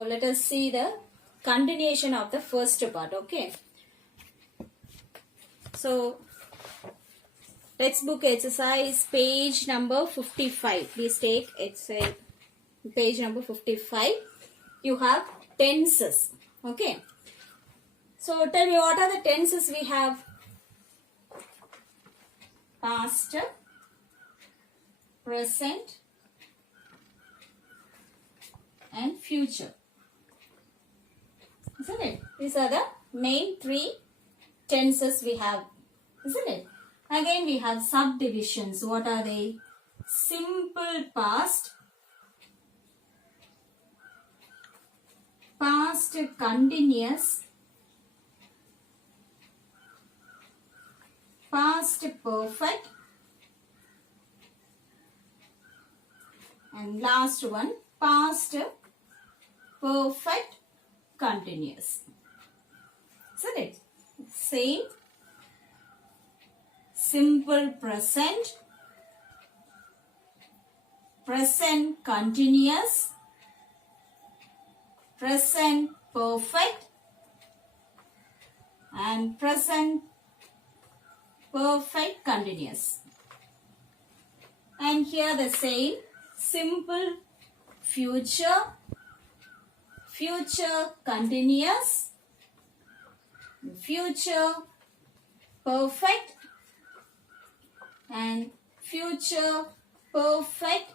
Let us see the continuation of the first part. Okay, so textbook exercise page number 55. Please take page number 55. You have tenses. Okay, so tell me, what are the tenses we have? Past, present and future, isn't it? These are the main three tenses we have, isn't it? Again we have subdivisions. What are they? Simple past, past continuous, past perfect, and last one, past perfect continuous. Isn't it? Same. Simple present, present continuous, present perfect, and present perfect continuous. And here the same. Simple future, future continuous, future perfect, and future perfect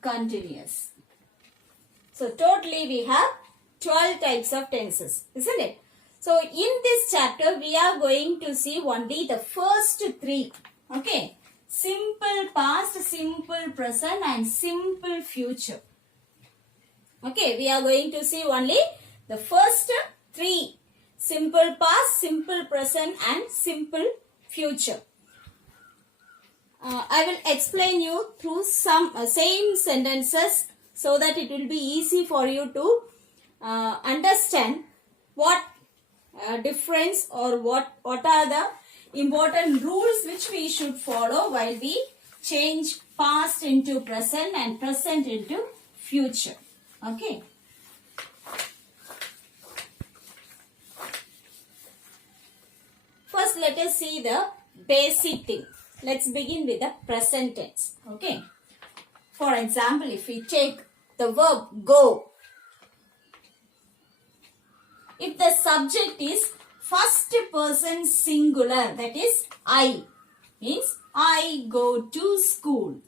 continuous. So totally we have 12 types of tenses, isn't it? So in this chapter we are going to see only the first three. Okay, simple past, simple present, and simple future. Okay, we are going to see only the first three: simple past, simple present, and simple future. I will explain you through some same sentences so that it will be easy for you to understand what difference or what are the important rules which we should follow while we change past into present and present into future. Okay. First, let us see the basic thing. Let's begin with the present tense. Okay. For example, if we take the verb go, if the subject is first person singular, that is I, means I go to school.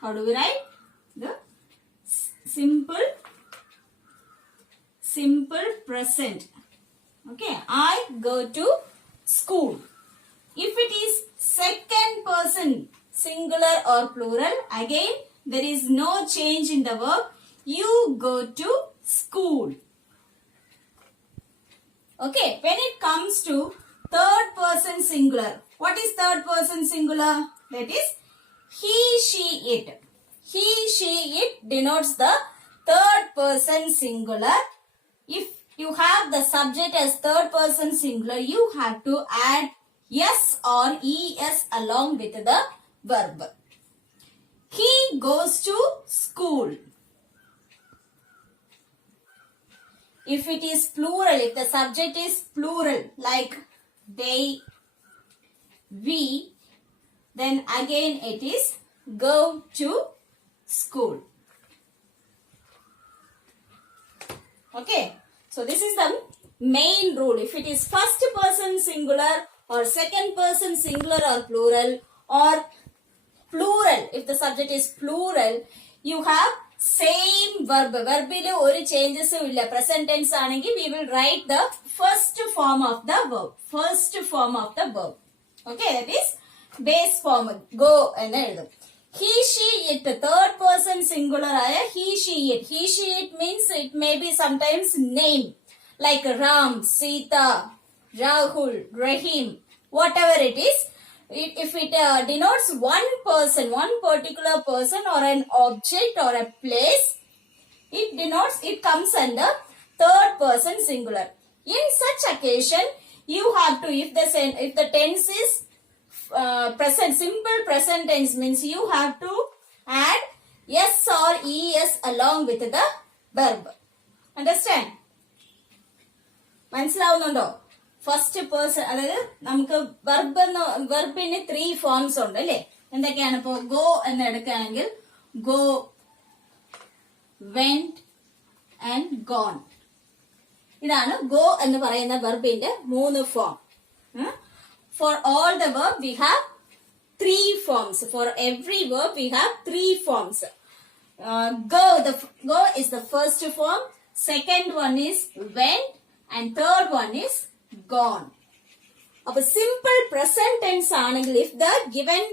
How do we write? The simple present. Okay, I go to school. If it is second person singular or plural, again there is no change in the verb. You go to school. Okay, when it comes to third person singular, what is third person singular? That is he, she, it. He, she, it denotes the third person singular. If you have the subject as third person singular, you have to add s or es along with the verb. He goes to school. If it is plural, if the subject is plural, like they, we, then again it is go to school. Okay, so this is the main rule. If it is first person singular or second person singular or plural, if the subject is plural, you have same verb. Verbile oru changes illa. Present tense anengi we will write the first form of the verb. First form of the verb. Okay, that is base form. Go ennu eludum. He, she, it, third person singular aya he, she, it. He, she, it means it may be sometimes name like Ram, Sita, Rahul, Rahim, whatever it is. If it denotes one person, one particular person or an object or a place, it comes under third person singular. In such occasion, you have to, if the tense is present, simple present tense means you have to add s or es along with the verb. Understand? മനസ്സിലാവുന്നുണ്ടോ? First person, അതായത് നമുക്ക് വെർബിന് 3 forms ഉണ്ട് അല്ലെ? എന്തൊക്കെയാണ്? ഇപ്പോ go എന്ന് എടുക്കുകയാണെങ്കിൽ go, went and gone. ഇതാണ് ഗോ എന്ന് പറയുന്ന വെർബിന്റെ 3 form. For all the verb we have 3 forms. For every verb we have 3 forms. Go is the first form, second one is went, and third one is gone. Appo simple present tense aanengil, if the given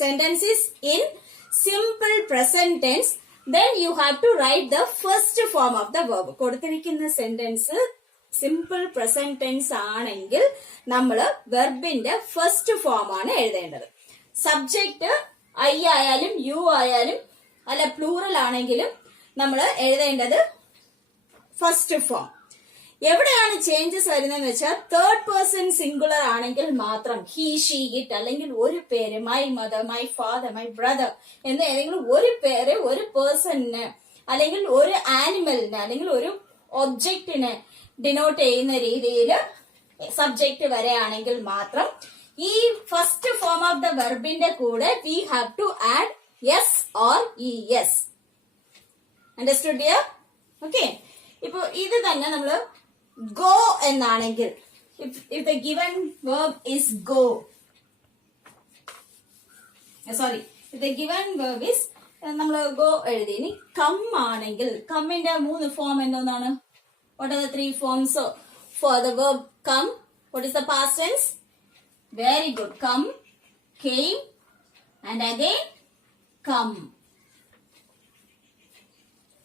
sentence is in simple present tense, then you have to write the first form of the verb. കൊടുത്തിരിക്കുന്ന sentence simple present tense ആണെങ്കിൽ നമ്മൾ വെർബിന്റെ first form ആണ് എഴുതേണ്ടത്. Subject I ആയാലും U ആയാലും അല്ല plural ആണെങ്കിലും നമ്മൾ എഴുതേണ്ടത് ഫസ്റ്റ് ഫോം. എവിടെയാണ് ചേഞ്ചസ് വരുന്നതെന്ന് വെച്ചാൽ തേർഡ് പേഴ്സൺ സിംഗുലർ ആണെങ്കിൽ മാത്രം ഹി, ഷീ, ഇറ്റ് അല്ലെങ്കിൽ ഒരു പേര് my mother, my father, my brother എന്ന് ഏതെങ്കിലും ഒരു പേര് ഒരു പേഴ്സണിന് അല്ലെങ്കിൽ ഒരു ആനിമലിന് അല്ലെങ്കിൽ ഒരു ഒബ്ജക്റ്റിന് ഡിനോട്ട് ചെയ്യുന്ന രീതിയിൽ സബ്ജക്ട് വരെയാണെങ്കിൽ മാത്രം ഈ ഫസ്റ്റ് ഫോം ഓഫ് ദ വെർബിന്റെ കൂടെ we have to add S or E S. Understood dear? Okay. ഇപ്പൊ ഇത് തന്നെ നമ്മള് ഗോ എന്നാണെങ്കിൽ, if the given verb is go, sorry, if the given verb is നമ്മൾ ഗോ എഴുതി. ഇനി കം ആണെങ്കിൽ കമ്മിന്റെ 3 ഫോം എന്താണ്? What are the 3 forms for the verb come? What is the past tense? Very good. Come, came, and again come.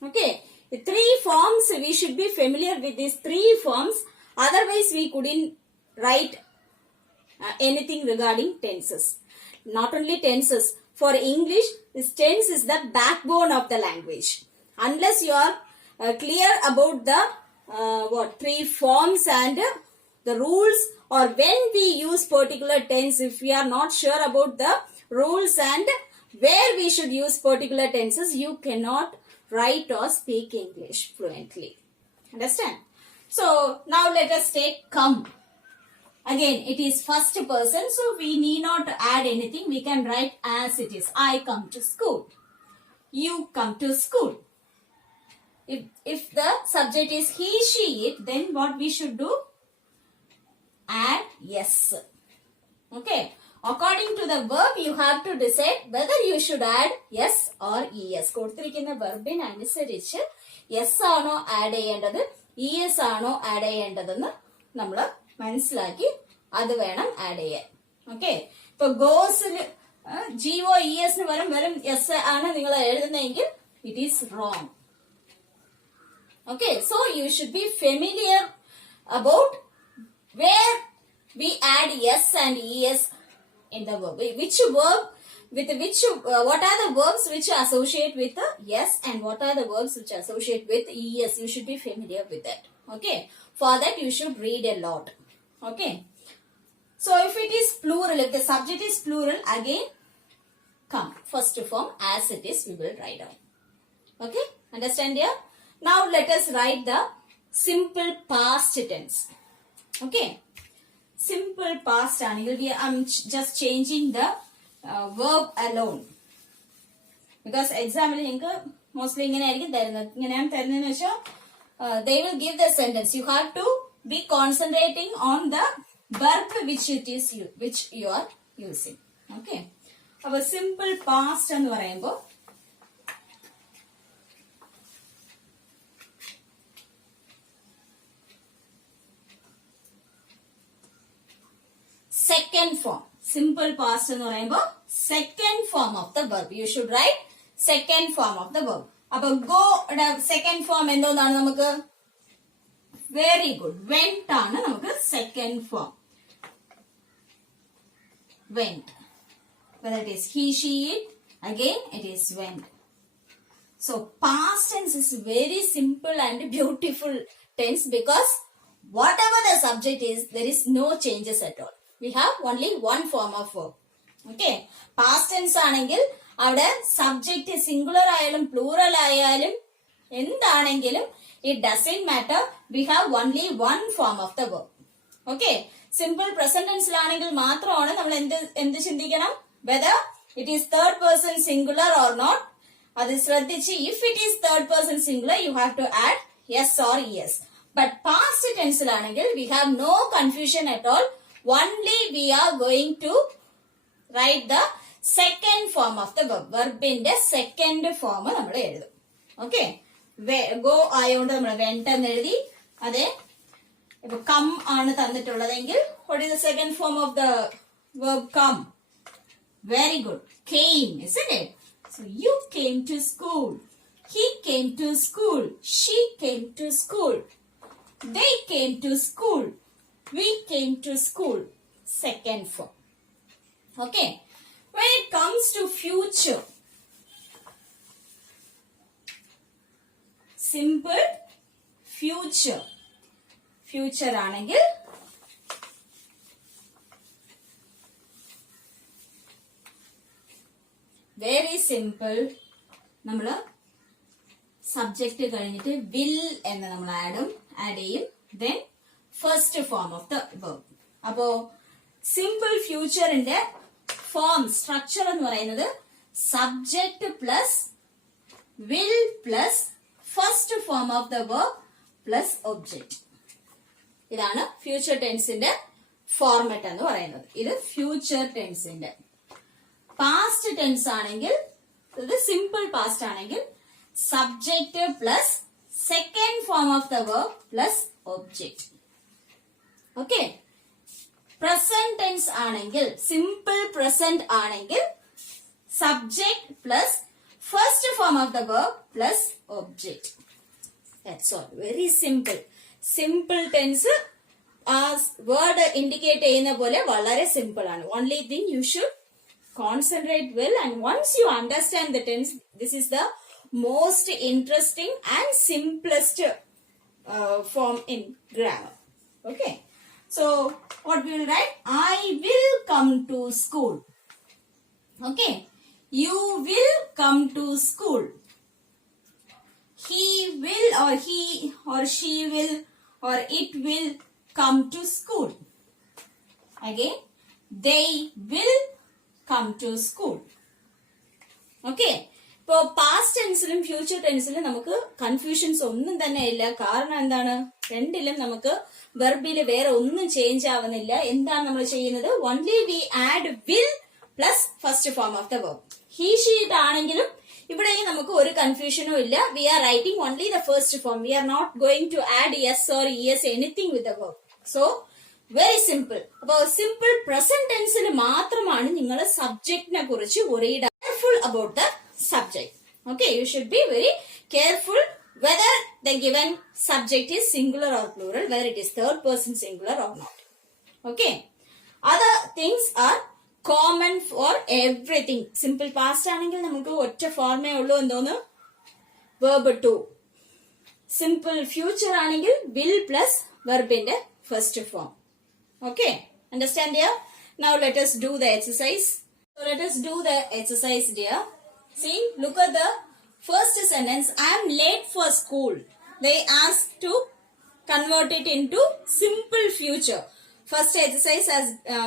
Okay. The 3 forms, we should be familiar with these 3 forms. Otherwise, we couldn't write anything regarding tenses. Not only tenses. For English, this tense is the backbone of the language. Unless you are clear about the 3 forms and the rules, or when we use particular tense, if we are not sure about the rules and where we should use particular tenses, you cannot write or speak English fluently. Understand? So now let us take come. Again, it is first person, so we need not add anything. We can write as it is. I come to school. You come to school. If the subject is he, she, it, then what we should do? Add yes. Okay. According to the verb, you have to decide whether you should add yes or es. കൊടുത്തിരിക്കുന്ന വെർബിന് അനുസരിച്ച് yes ആണോ add ചെയ്യേണ്ടത്, es ആണോ add ചെയ്യേണ്ടതെന്ന് നമ്മൾ മനസ്സിലാക്കി അത് വേണം ആഡ് ചെയ്യാൻ. ഓക്കെ. ഇപ്പൊ ഗോസിൽ GOES വെറും യെസ് ആണ് നിങ്ങൾ എഴുതുന്നതെങ്കിൽ it is wrong. Okay, so you should be familiar about where we add yes and es in the verb. Which verb with which, what are the verbs which associate with yes and what are the verbs which associate with es. You should be familiar with that. Okay, for that you should read a lot. Okay, so if it is plural, if the subject is plural, again come first form as it is we will write down. Okay, understand here? Now let us write the simple past tense. Okay, simple past angle. I'm just changing the verb alone because example mostly they will give the sentence. You have to be concentrating on the verb which you are using. Okay, our simple past and പറയുമ്പോൾ second form. Simple past എന്ന് പറയുമ്പോൾ second form of the verb. You should write second form of the verb. അപ്പൊ go second form എന്തോന്നാണ് നമുക്ക്? Very good. Went ആണ് നമുക്ക് second form. Went. Whether it is he, she, it, again it is went. So past tense is very simple and beautiful tense because whatever the subject is, there is no changes at all. We have only one form of verb. Okay, past tense ആണെങ്കിൽ അവിടെ subject singular ആയാലും plural ആയാലും എന്താണെങ്കിലും it doesn't matter, we have only one form of the verb. Okay, simple present tense ലാണെങ്കിൽ മാത്രമാണ് നമ്മൾ എന്ത് ചിന്തിക്കണം, whether it is third person singular or not. അത് ശ്രദ്ധിച്ച്, if it is third person singular you have to add yes or yes. But past tense ലാണെങ്കിൽ we have no confusion at all. Only we are going to write the second form of the verb. Verbന്റെ second form നമ്മൾ എഴുതും. Okay, go ആയോണ്ട് നമ്മൾ went എന്ന് എഴുതി. അതെ, ഇപ്പൊ come ആണ് തന്നിട്ടുള്ളതെങ്കിൽ what is the second form of the verb come? Very good, came, isn't it? So you came to school, he came to school, she came to school, they came to school, we came to school. Second form. Okay, when it comes to future, simple future, future ആണെങ്കിൽ very simple, നമ്മൾ subject കഴിഞ്ഞിട്ട് will എന്ന് നമ്മൾ add ചെയ്യും, then first form of the verb. അപ്പോ simple ഫ്യൂച്ചറിന്റെ form structure എന്ന് പറയുന്നത് subject plus will plus first form of the verb plus object. ഇതാണ് ഫ്യൂച്ചർ ടെൻസിന്റെ ഫോർമാറ്റ് എന്ന് പറയുന്നത്. ഇത് ഫ്യൂച്ചർ ടെൻസിന്റെ. പാസ്റ്റ് ടെൻസ് ആണെങ്കിൽ, ഇത് സിമ്പിൾ പാസ്റ്റ് ആണെങ്കിൽ subject plus second form of the verb plus object. Okay, present tense ആണെങ്കിൽ, സിമ്പിൾ പ്രസന്റ് ആണെങ്കിൽ subject plus first form of the verb plus object. That's all. Very simple. Simple tense ആ word indicate ചെയ്യുന്ന പോലെ വളരെ simple ആണ്. Only thing you should concentrate well, and once you understand the tense, this is the most interesting and simplest form in grammar. Okay, so what we will write? I will come to school. Okay, you will come to school. He will, or he or she will, or it will come to school. Again, they will come to school. Okay, ഇപ്പോ past ടെൻസിലും future ടെൻസിലും നമുക്ക് confusions ഒന്നും തന്നെ ഇല്ല. കാരണം എന്താണ്, രണ്ടിലും നമുക്ക് വെർബില് വേറെ ഒന്നും ചേഞ്ച് ആവുന്നില്ല. എന്താണ് നമ്മൾ ചെയ്യുന്നത്? Only we add will plus first form of the verb. He she ആണെങ്കിലും ഇവിടെയും നമുക്ക് ഒരു കൺഫ്യൂഷനും ഇല്ല. We are writing only the first form. We are not going to add S or S anything with the verb. So very simple. അപ്പൊ simple present ടെൻസിൽ മാത്രമാണ് നിങ്ങൾ സബ്ജക്റ്റിനെ കുറിച്ച് worried. Careful about the subject. Okay, you should be very careful whether the given subject is singular or plural, whether it is third person singular or not. Okay, other things are common for everything. Simple past ആണെങ്കിൽ നമുക്ക് ഒറ്റ formae ഉള്ളൂ, എന്തോന്ന്, verb to. Simple future ആണെങ്കിൽ will plus verb ന്റെ first form. Okay, understand dear? Now let us do the exercise. So let us do the exercise dear. See, look at the first sentence. I am late for school. They asked to convert it into simple future. First exercise as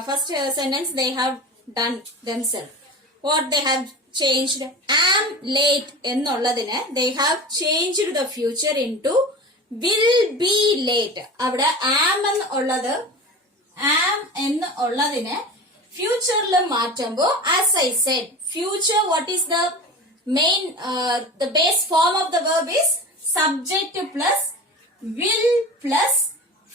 first sentence they have done themselves. What they have changed? Am late ennulladine they have changed the future into will be late. Avada am ennulladine future le maatumbo, as I said, future, what is the main the base form of the verb is subject plus will plus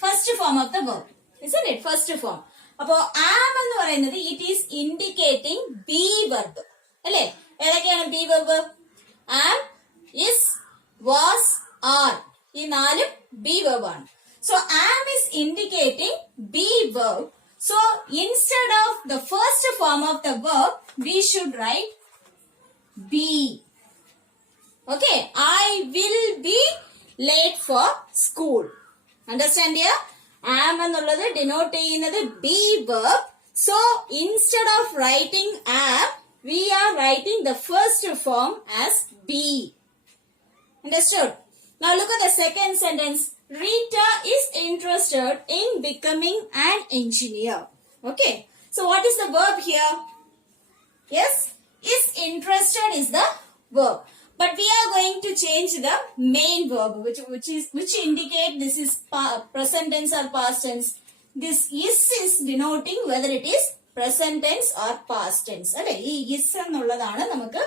first form of the verb, isn't it? First form. അപ്പോ am എന്ന് പറയുന്നത് it is indicating B verb അല്ലെ? ഏതൊക്കെയാണ് B verb? am, is, was, are. ഈ നാലും B verb ആണ്. So am is indicating be verb. So instead of the first form of the verb, we should write be. Okay, I will be late for school. Understand here? Am എന്നുള്ളത് denote ചെയ്യുന്നത് be verb. So instead of writing am, we are writing the first form as be. Understood? Now look at the second sentence. Rita is interested in becoming an engineer. Okay. So what is the verb here? Yes, is interested is the verb. But we are going to change the main verb, which indicate this is present tense or past tense. This is denoting whether it is present tense or past tense. അല്ലെ ഈ is എന്നുള്ളതാണ് നമുക്ക്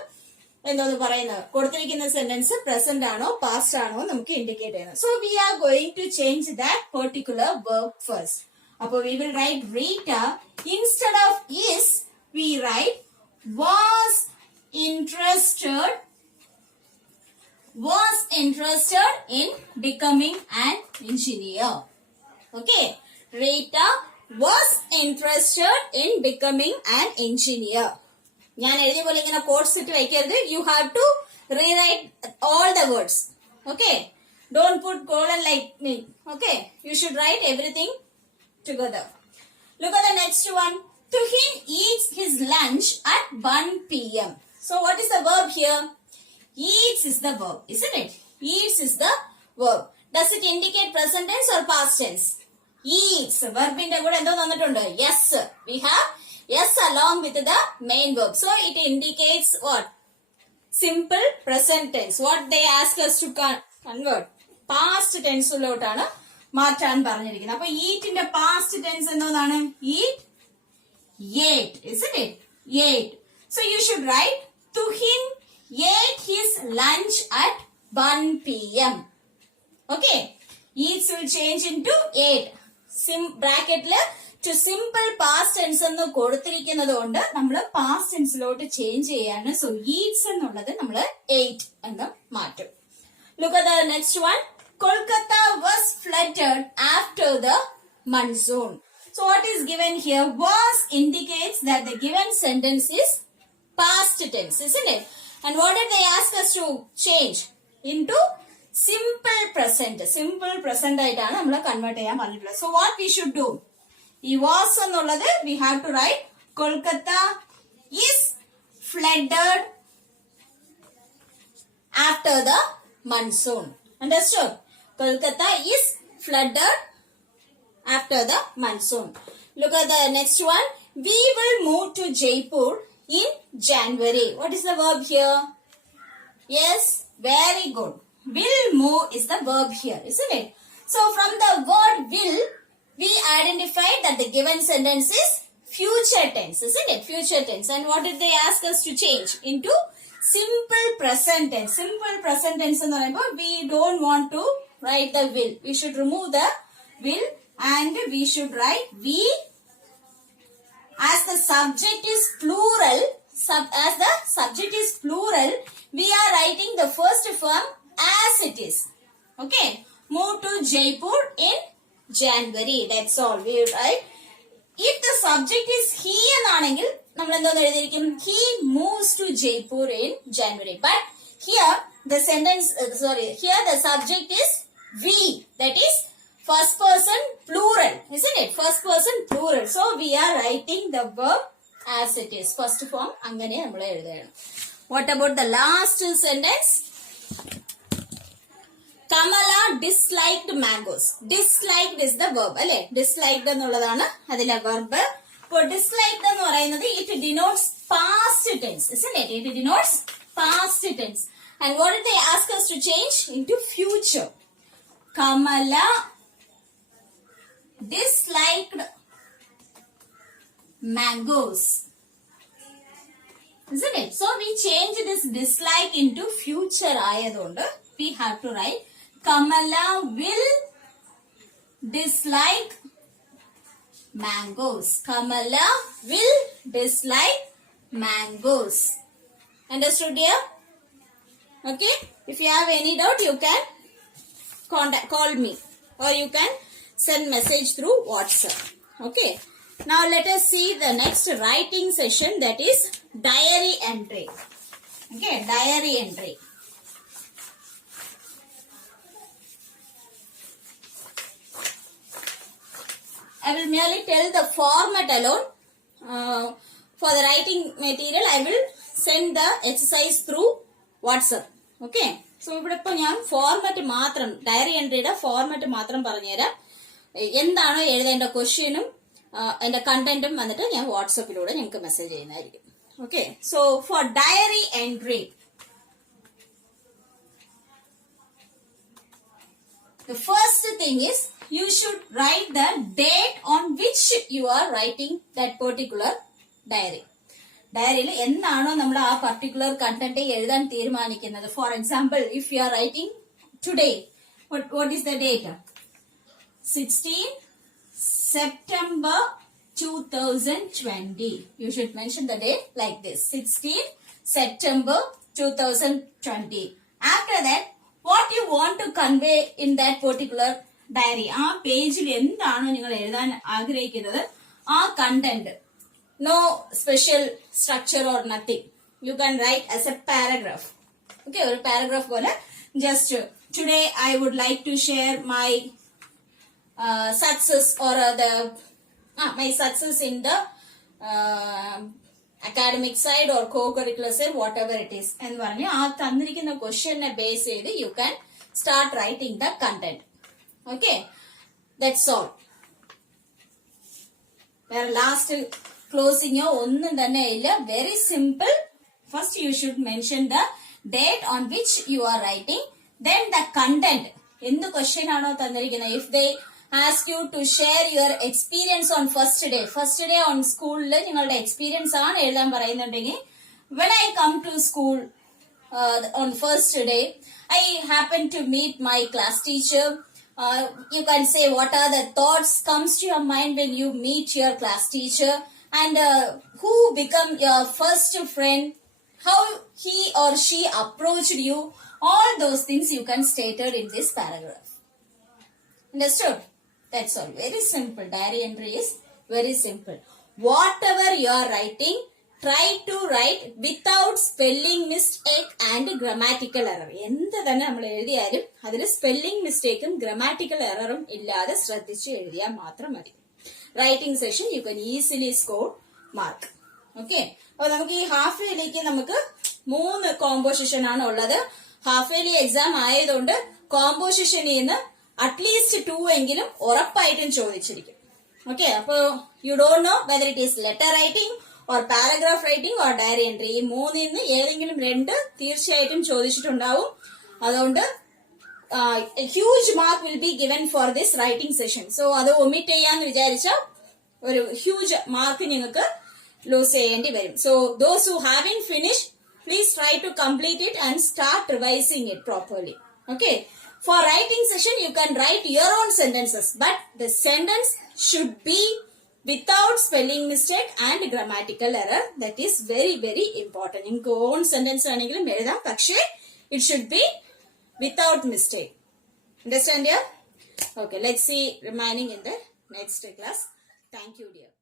എന്തോന്ന് പറയുന്നത് കൊടുത്തിരിക്കുന്ന sentence present ആണോ past ആണോ നമുക്ക് ഇൻഡിക്കേറ്റ് ചെയ്യുന്നത്. So we are going to change that particular verb first. അപ്പോൾ we will write Rita instead of is we write was interested in becoming an engineer. Okay, Rita was interested in becoming an engineer. ഞാൻ എഴുതിയ പോലെ ഇങ്ങനെ coats ഇട്ട് വയ്ക്കരുത്. You have to rewrite all the words. Okay, don't put colon like me. Okay, you should write everything together. Look at the next one. Tuhin eats his lunch at 1 p.m. So what is the verb here? Eats is the verb, isn't it? Eats is the verb. Does it indicate present tense or past tense? Eats. Verb inde kude endho thannittund? Yes. We have yes along with the main verb. So it indicates what? Simple present tense. What they ask us to convert. Past tense ലോട്ടാണ് മാറ്റാൻ പറഞ്ഞിരിക്കുന്നത്. അപ്പൊ ഈറ്റിന്റെ past tense എന്തോന്നാണ്? Eat, ate, isn't it? Ate. So you should write Tuhin ate his lunch at 1 p.m. Okay. Eats will change into ate. ബ്രാക്കറ്റില് to simple past tense എന്ന് കൊടുത്തിരിക്കുന്നത് കൊണ്ട് നമ്മൾ past ടെൻസിലോട്ട് ചേഞ്ച് ചെയ്യാണ്. സോ ഈറ്റ്സ് എന്നുള്ളത് നമ്മൾ ate എന്ന് മാറ്റും. Look at the next one. Kolkata was flooded after the monsoon. So what is given here? Was indicates that the given sentence is past tense, isn't it? And what did they ask us to change? Into simple present. Simple present ആയിട്ടാണ് നമ്മൾ convert ചെയ്യാൻ പറഞ്ഞിട്ടുള്ളത്. So what we should do? ഈ was എന്നുള്ളത് we have to write Kolkata is flooded after the monsoon. Understood? Kolkata is flooded after the monsoon. Look at the next one. We will move to Jaipur in January. What is the verb here? Yes, very good. Will move is the verb here, isn't it? So from the word will, we identified that the given sentence is future tense, isn't it? Future tense. And what did they ask us to change? Into simple present tense. Simple present tense എന്ന് പറയുമ്പോൾ we don't want to write the will. We should remove the will and we should write we. As the subject is plural, we are writing the first form as it is. Okay. Move to Jaipur in January. That's all. We write. If the subject is he എന്നാണെങ്കിൽ നമ്മൾ എന്തോന്ന് എഴുതിയിരിക്കും? He moves to Jaipur in January. But here the sentence, here the subject is we. That is first person plural, isn't it? First person plural. So we are writing the verb as it is. First form അങ്ങനെ നമ്മൾ എഴുതണം. What about the last sentence? Kamala disliked mangoes. Disliked is the verb, അല്ലെ? Disliked എന്നുള്ളതാണ് അതിലെ verb. ഇപ്പോൾ disliked എന്ന് പറയുന്നത് it denotes past tense, isn't it? It denotes past tense. And what did they ask us to change? Into future. Kamala disliked mangoes, isn't it? So we change this dislike into future ആയതുകൊണ്ട് we have to write Kamala will dislike mangoes. Kamala will dislike mangoes. Understood dear? Okay. If you have any doubt, you can call me or you can send message through WhatsApp. Okay. Now let us see the next writing session, that is diary entry. Okay, diary entry. I will merely tell the format alone. For the writing material, I will send the exercise through WhatsApp. Okay. So ഇവിടെ ഇപ്പൊ ഞാൻ format മാത്രം, diary എൻട്രിയുടെ format മാത്രം പറഞ്ഞുതരാം. എന്താണോ എഴുതേണ്ട ക്വസ്റ്റ്യനും അതിന്റെ കണ്ടന്റും വന്നിട്ട് ഞാൻ വാട്സപ്പിലൂടെ ഞങ്ങൾക്ക് മെസ്സേജ് ചെയ്യുന്നതായിരിക്കും. Okay, so for diary entry, the first thing is you should write the date on which you are writing that particular diary. ഡയറിയിൽ എന്താണോ നമ്മൾ ആ പർട്ടിക്കുലർ കണ്ടന്റ് എഴുതാൻ തീരുമാനിക്കുന്നത്. For example, if you are writing today, what is the date? 16 September 2020. You should mention the date like this, 16 September 2020. After that, what you want to convey in that particular diary, ആ പേജിൽ എന്താണോ നിങ്ങൾ എഴുതാൻ ആഗ്രഹിക്കുന്നത് ആ content, no special structure or nothing, you can write as a paragraph. Okay, ഒരു paragraph പോലെ just today I would like to share my success or my success in the academic side or co-curricular side, whatever it is എന്ന് പറഞ്ഞു ആ തന്നിരിക്കുന്ന ക്വസ്റ്റ്യനെ base ചെയ്ത് you can start writing the content. Okay, that's all. വേറെ last ക്ലോസിങ്ങോ ഒന്നും തന്നെ ഇല്ല. Very simple. First you should mention the date on which you are writing, then the content. എന്ത് ക്വസ്റ്റ്യൻ ആണോ തന്നിരിക്കുന്നത്, if they ask you to share your experience on first day on സ്കൂളിൽ നിങ്ങളുടെ എക്സ്പീരിയൻസ് ആണ് എഴുതാൻ പറയുന്നുണ്ടെങ്കിൽ, when I come to school on first day, I happen to meet my class teacher. You can say what are the thoughts comes to your mind when you meet your class teacher, and who become your first friend, how he or she approached you. All those things you can stated in this paragraph. Understood? That's all. Very simple. Diary entry is very simple. Whatever you are writing, try to write without spelling mistake and grammatical error. എന്ത് തന്നെ നമ്മൾ എഴുതിയാലും അതിൽ spelling മിസ്റ്റേക്കും grammatical എററും ഇല്ലാതെ ശ്രദ്ധിച്ച് എഴുതിയാൽ മാത്രം മതി. Writing session you can easily score mark. Okay, അപ്പൊ നമുക്ക് ഈ ഹാഫ് ഇയർലിക്ക് നമുക്ക് 3 കോമ്പോസിഷൻ ആണ് ഉള്ളത്. ഹാഫ് ഇയർലി എക്സാം ആയതുകൊണ്ട് കോമ്പോസിഷനിൽ നിന്ന് അറ്റ്ലീസ്റ്റ് 2 എങ്കിലും ഉറപ്പായിട്ടും ചോദിച്ചിരിക്കും. ഓക്കെ, അപ്പൊ you don't know whether it is letter writing or paragraph writing or diary entry. ഈ 3 ഏതെങ്കിലും 2 തീർച്ചയായിട്ടും ചോദിച്ചിട്ടുണ്ടാവും. അതുകൊണ്ട് huge mark will be given for this writing session. So അത് ഒമിറ്റ് ചെയ്യാന്ന് വിചാരിച്ചാൽ ഒരു ഹ്യൂജ് മാർക്ക് നിങ്ങൾക്ക് ലൂസ് ചെയ്യേണ്ടി വരും. So those who haven't finish, please try to complete it and start revising it properly. Okay, for writing session you can write your own sentences, but the sentence should be without spelling mistake and grammatical error. That is very very important. നിങ്ങൾക്ക് on sentence ആണെങ്കിലും എഴുതാം, പക്ഷേ it should be without mistake. Understand here? Okay, let's see remaining in the next class. Thank you dear.